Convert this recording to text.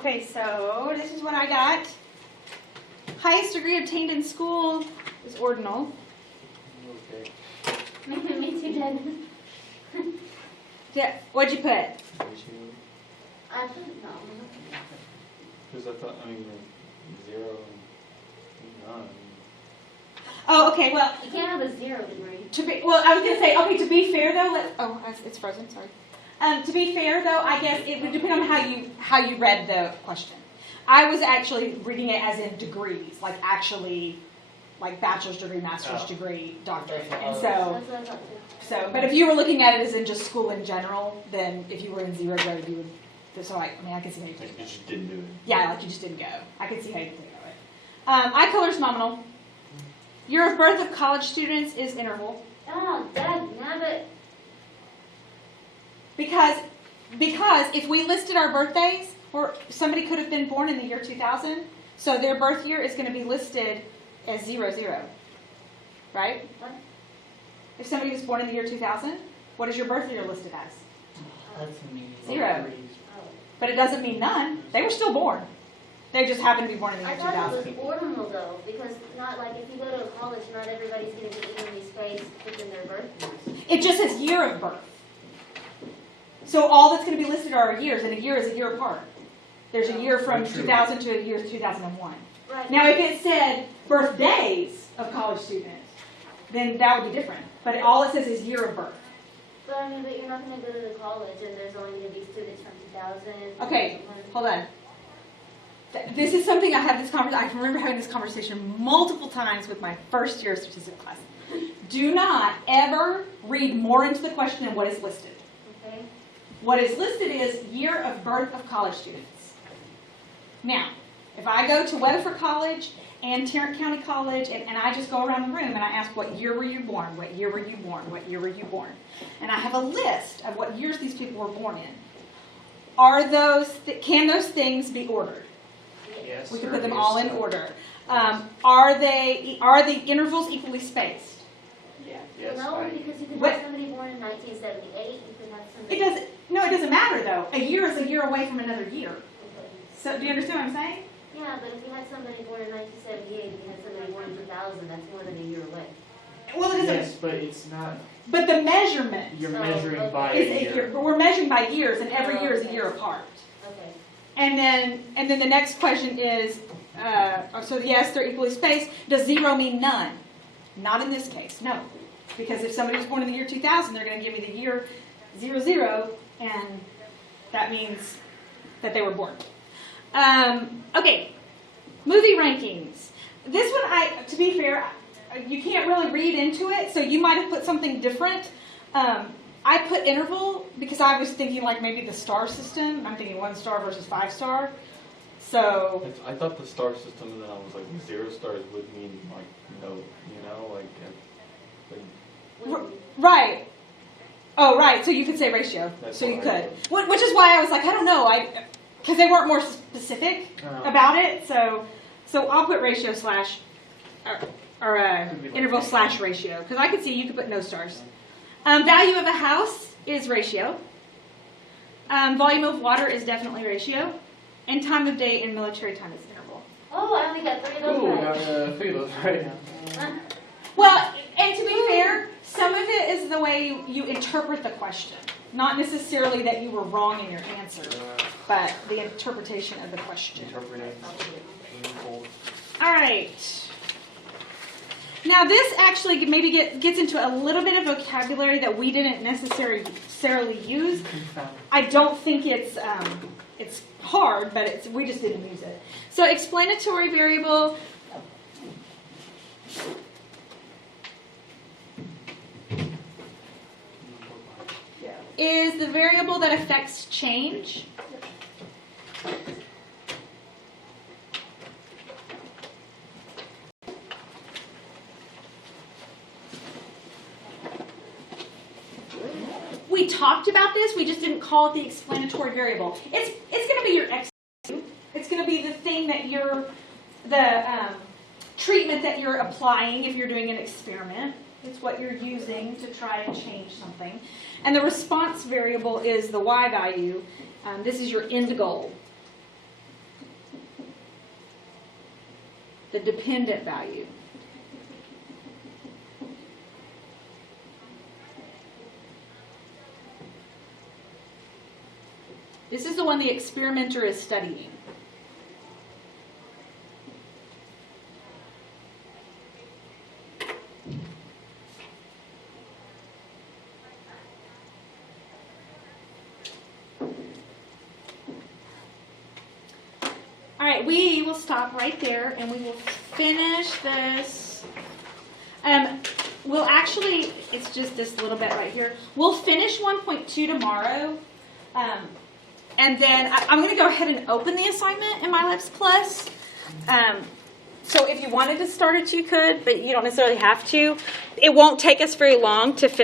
Okay, so this is what I got. Highest degree obtained in school is ordinal. Okay. Me too, Jen. Yeah, what'd you put? I put nominal. Because I thought, 0 and 9. Oh, okay, well, You can't have a 0 degree. I was going to say, okay, to be fair though, it's frozen, sorry. To be fair though, I guess it would depend on how you read the question. I was actually reading it as in degrees, like actually, like bachelor's degree, master's degree, doctorate. And so, That's what I thought too. but if you were looking at it as in just school in general, then if you were in 0 grade, you would, so I can see how you Like did you it. just didn't do it. Yeah, like you just didn't go. I can see how you think about it. Eye color is nominal. Year of birth of college students is interval. Oh, dagnabbit. Because if we listed our birthdays, or somebody could have been born in the year 2000, so their birth year is going to be listed as 00, right? What? If somebody was born in the year 2000, what is your birth year listed as? That's me. 0. Oh. But it doesn't mean none. They were still born. They just happened to be born in the I year thought 2000. it was ordinal though, because not like if you go to college, not everybody's going to get evenly spaced within their birth years. It just says year of birth. So all that's going to be listed are years, and a year is a year apart. There's a year from 2000 to a year 2001. Right. Now, if it said birthdays of college students, then that would be different. But all it says is year of birth. But but you're not going to go to the college and there's only going to be students from 2000. Okay, hold on. This is something I had this conversation. I remember having this conversation multiple times with my first year statistics class. Do not ever read more into the question than what is listed. Okay. What is listed is year of birth of college students. Now, if I go to Weatherford College and Tarrant County College and I just go around the room and I ask, what year were you born? What year were you born? What year were you born? And I have a list of what years these people were born in. Can those things be ordered? Yes. We can put them all in order. Are the intervals equally spaced? Yeah. Yes. No, because you could What? have somebody born in 1978. You could have somebody. It doesn't matter though. A year is a year away from another year. Okay. So do you understand what I'm saying? Yeah, but if you had somebody born in 1978 and you had somebody born in 2000, that's more than a year away. Well, it doesn't. Yes, but it's not. But the measurement You're Oh, measuring okay. by is a a year. year. But we're measuring by years, and every Oh, year is a okay. year apart. Okay. And then the next question is, so yes, they're equally spaced. Does 0 mean none? Not in this case, no. Because if somebody was born in the year 2000, they're going to give me the year 00, and that means that they were born. Okay, movie rankings. This one, to be fair, you can't really read into it, so you might have put something different. I put interval because I was thinking like maybe the star system. I'm thinking 1 star versus 5 star. So I thought the star system, and then I was like, 0 stars would mean like no, right. Oh, right. So you could say ratio. That's So you what I could, which is why I was like, I don't know, because they weren't more specific about it. So I'll put ratio slash or interval slash ratio because I could see you could put no stars. Value of a house is ratio. Volume of water is definitely ratio. And time of day and military time is interval. Oh, I only got 3 of those Ooh, right. got a few of those right. Well, and to be fair, some of it is the way you interpret the question. Not necessarily that you were wrong in your answer, but the interpretation of the question. interpreting. All right. Now this actually maybe gets into a little bit of vocabulary that we didn't necessarily use. I don't think it's hard, but we just didn't use it. So explanatory variable is the variable that affects change. We talked about this, we just didn't call it the explanatory variable. It's going to be your X. It's going to be the thing that the treatment that you're applying if you're doing an experiment. It's what you're using to try and change something. And the response variable is the Y value. This is your end goal. the dependent value. This is the one the experimenter is studying. All right, we will stop right there and we will finish this. We'll actually, it's just this little bit right here. We'll finish 1.2 tomorrow. And then I'm going to go ahead and open the assignment in MyLabs Plus. So if you wanted to start it, you could, but you don't necessarily have to. It won't take us very long to finish.